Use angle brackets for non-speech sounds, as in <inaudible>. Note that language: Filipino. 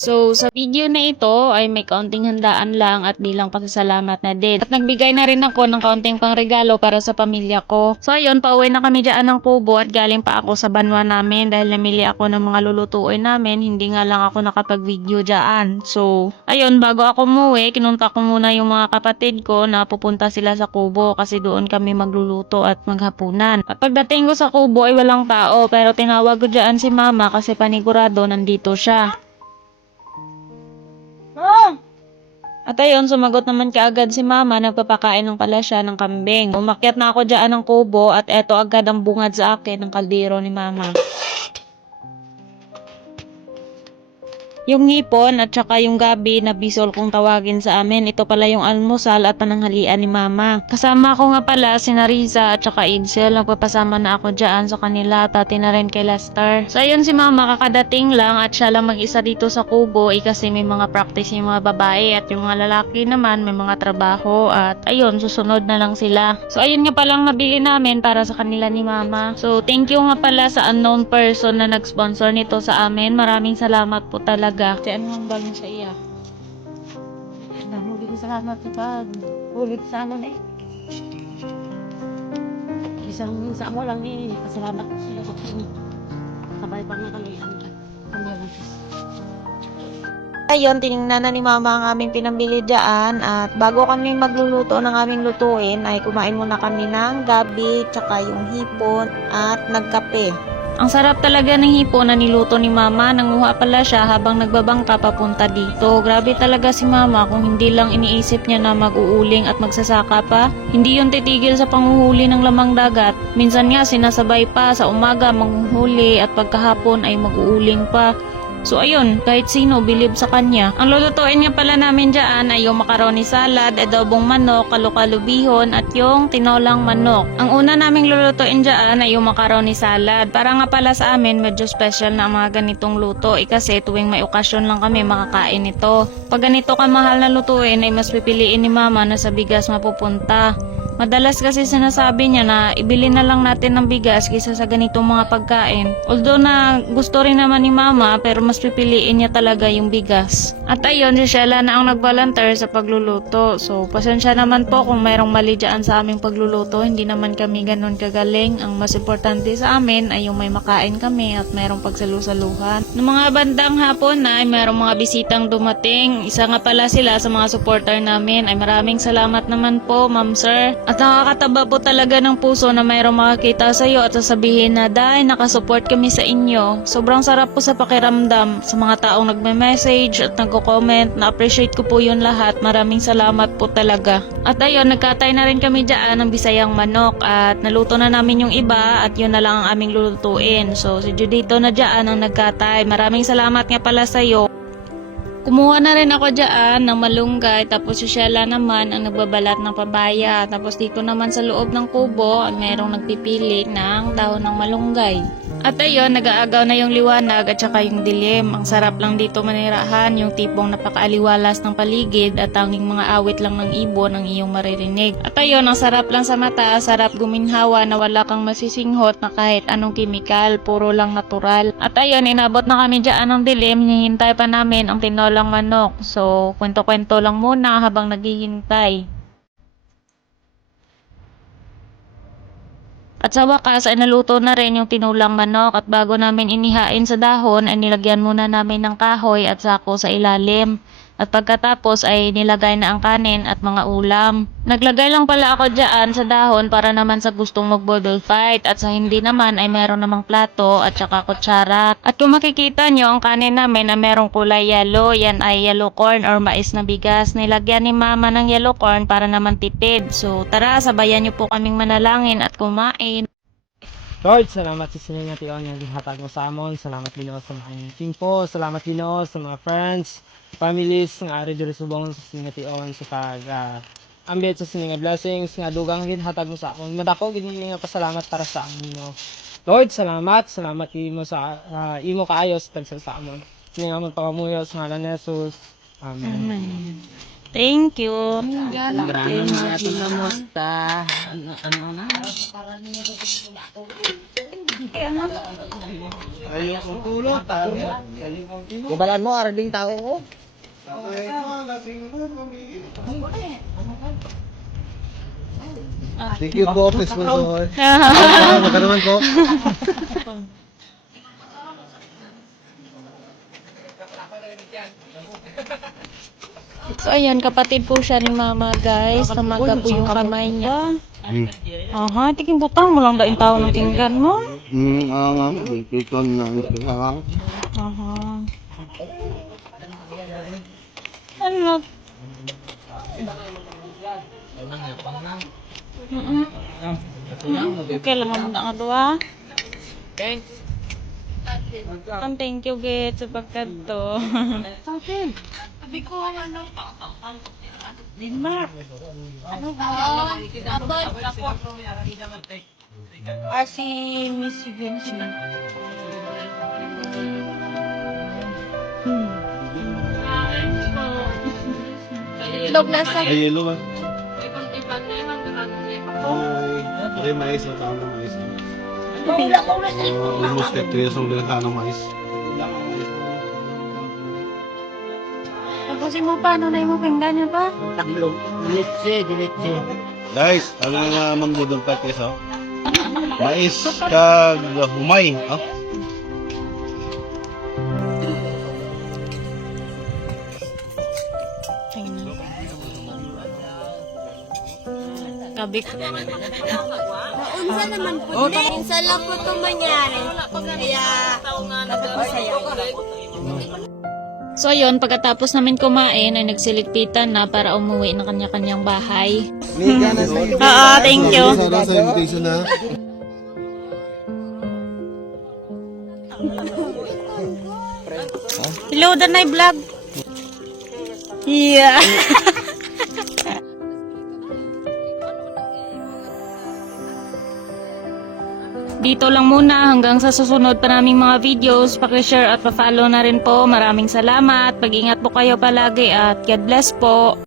So, sa video na ito ay may kaunting handaan lang at bilang pasasalamat na din. At nagbigay na rin ako ng kaunting pangregalo para sa pamilya ko. So, ayun, pauwi na kami dyan ng Kubo at galing pa ako sa banwa namin dahil namili ako ng mga lulutuin namin. Hindi nga lang ako nakapag-video dyan. So, ayun, bago ako umuwi, kinunta ko muna yung mga kapatid ko na pupunta sila sa Kubo kasi doon kami magluluto at maghapunan. At pagdating ko sa Kubo ay walang tao pero tinawag ko dyan si mama kasi panigurado nandito siya. At ayun, sumagot naman kaagad si mama, nagpapakain ng pala siya ng kambing. Umakyat na ako dyan ng kubo at eto agad ang bungad sa akin ng kaldero ni mama. Yung ngipon at saka yung gabi na bisol kong tawagin sa amin, ito pala yung almusal at pananghalian ni mama. Kasama ko nga pala si Narisa at saka Idsel, nagpapasama na ako dyan sa kanila at ati na rin kay Lester. So ayun si mama kakadating lang at siya lang mag-isa dito sa kubo eh kasi may mga practice yung mga babae at yung mga lalaki naman may mga trabaho at ayun susunod na lang sila. So ayun nga palang nabili namin para sa kanila ni mama. So thank you nga pala sa unknown person na nag-sponsor nito sa amin. Maraming salamat po talaga. Si ano ang galing sa iya? Nahuli ko salamat sa pag. Ulit sa ano eh. Isang sa mo lang eh. Pasalamat ko sila sa kanya. Sabay pa nga kami. Ayun, tinignan na ni mama ang aming pinambili dyan at bago kami magluluto ng aming lutuin ay kumain muna kami ng gabi, tsaka yung hipon at nagkape. Ang sarap talaga ng hipon na niluto ni mama. Nanguha pala siya habang nagbabangka papunta dito. Grabe talaga si mama kung hindi lang iniisip niya na mag-uuling at magsasaka pa. Hindi yun titigil sa panguhuli ng lamang dagat. Minsan nga sinasabay pa sa umaga manghuhuli at pagkahapon ay mag-uuling pa. So ayun, kahit sino bilib sa kanya. Ang lulutuin nga pala namin dyan ay yung macaroni salad, adobong manok, kalukalubihon at yung tinolang manok. Ang una naming lulutuin dyan ay yung macaroni salad. Para nga pala sa amin, medyo special na ang mga ganitong luto. Eh kasi tuwing may okasyon lang kami makakain ito. Pag ganito kamahal na lutuin ay mas pipiliin ni mama na sa bigas mapupunta. Madalas kasi sinasabi niya na ibili na lang natin ng bigas kaysa sa ganitong mga pagkain. Although na gusto rin naman ni mama pero mas pipiliin niya talaga yung bigas. At ayun, si Shella na ang nag-volunteer sa pagluluto. So, pasensya naman po kung mayroong mali dyan sa aming pagluluto. Hindi naman kami ganun kagaling. Ang mas importante sa amin ay yung may makain kami at mayroong pagsalusaluhan. Noong mga bandang hapon na ay mayroong mga bisitang dumating. Isa nga pala sila sa mga supporter namin. Ay maraming salamat naman po, ma'am sir. At nakakataba po talaga ng puso na mayroong makakita sa iyo at sasabihin na dahil nakasupport kami sa inyo. Sobrang sarap po sa pakiramdam sa mga taong nagme-message at nagko-comment. Na-appreciate ko po yun lahat. Maraming salamat po talaga. At ayun, nagkatay na rin kami dyan ng bisayang manok at naluto na namin yung iba at yun na lang ang aming lulutuin. So si Judito na dyan ang nagkatay. Maraming salamat nga pala sa iyo. Kumuha na rin ako dyan ng malunggay, tapos si Shella naman ang nagbabalat ng pabaya. Tapos dito naman sa loob ng kubo, merong nagpipili ng dahon ng malunggay. At ayun, nag-aagaw na yung liwanag at saka yung dilim. Ang sarap lang dito manirahan, yung tipong napakaaliwalas ng paligid at tanging mga awit lang ng ibon ang iyong maririnig. At ayun, ang sarap lang sa mata, sarap guminhawa na wala kang masisinghot na kahit anong kimikal, puro lang natural. At ayun, inabot na kami dyan ng dilim, hinihintay pa namin ang tinolang manok. So, kwento-kwento lang muna habang naghihintay. At sa wakas ay naluto na rin yung tinulang manok at bago namin inihain sa dahon ay nilagyan muna namin ng kahoy at sako sa ilalim. At pagkatapos ay nilagay na ang kanin at mga ulam. Naglagay lang pala ako dyan sa dahon para naman sa gustong mag-bodle fight at sa hindi naman ay meron namang plato at saka kutsara. At kung makikita nyo ang kanin namin na merong kulay yellow, yan ay yellow corn or mais na bigas. Nilagyan ni mama ng yellow corn para naman tipid. So tara, sabayan nyo po kaming manalangin at kumain. Lord, salamat sa sinyo nga tiyon nga gihatag mo sa amon. Salamat Ginoo sa mga team po. Salamat Ginoo sa mga friends, families nga ari diri subong sa sinyo nga tiyon sa pag uh, ambit sa nga blessings nga dugang gihatag mo sa amon. Madako gid nga pasalamat para sa amon no. Lord, salamat, salamat imo sa ah, imo kaayo sa tagsa sa amon. Sinyo nga sa ngalan ni Jesus. Amen. Amen. Thank you. Grabe mga ito na musta. Ano, ano na? Ayos ang tulot. Ibalan mo, arading tao ko. Thank you po, Monsoy. Ah, <laughs> Baka naman po. So, ayan, kapatid po siya ni mama, guys. Namaga po yung kamay niya. Aha, tiking butang mo lang daing tao ng tinggan mo. Hmm, ah, nga. Ito na. Ah, Aha. Ano? Mm-mm. Okay lang mo na nga doa. Ang thank you, Git, sa pagkanto. <laughs> Sabi ko, ano? Denmark. Ano ba? Ah, si Miss Vincent. Itlog na sa... Ay, yelo ba? Ay, mais na tao ng mais. Uh, almost 3 years old na tao ng mais. Tapos mo pa, ano na mo pinggan niya pa? Guys, ano nga manggudong pa keso? Mais kag humay. Oh? Kabik. Unsa naman po din. Sa lang po ito mangyari. Kaya, napapasaya. So ayun, pagkatapos namin kumain ay nagsiligpitan na para umuwi ng kanya-kanyang bahay. <laughs> Oo, thank you. Sana sa invitation na. Hello, Danay Vlog. Yeah. <laughs> Dito lang muna hanggang sa susunod pa naming mga videos. Pakishare at pa-follow na rin po. Maraming salamat. Pag-ingat po kayo palagi at God bless po.